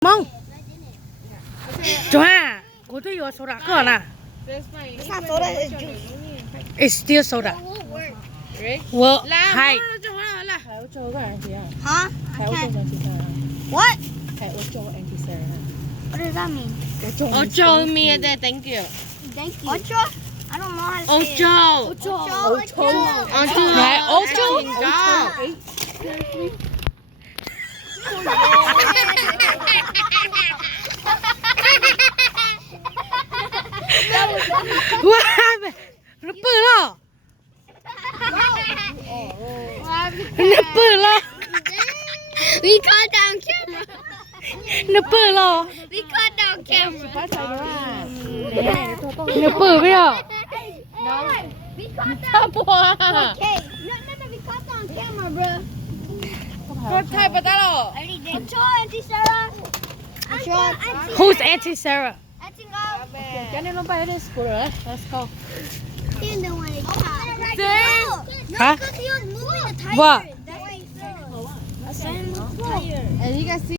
hmong. Joanna, go to your soda. Go on. It's not soda, it's juice. It's still soda. Well, hi. Huh? I can't. What? What does that mean? Ocho means thank you. Thank you. Ocho? I don't know how to say it. Ocho. What happened? Nó bự lo. Nó bự lo. We cut down camera. Nó bự lo. We cut down camera. Nó bự bây giờ. We caught that. Okay. No, we caught that on camera, bro. I already did. Ocho, Auntie Sarah. Ocho. Who's Auntie Sarah? Auntie Go. Let's go. He didn't want to catch. Huh? No, because he was moving the tire. What? That's why he fell. And you guys see.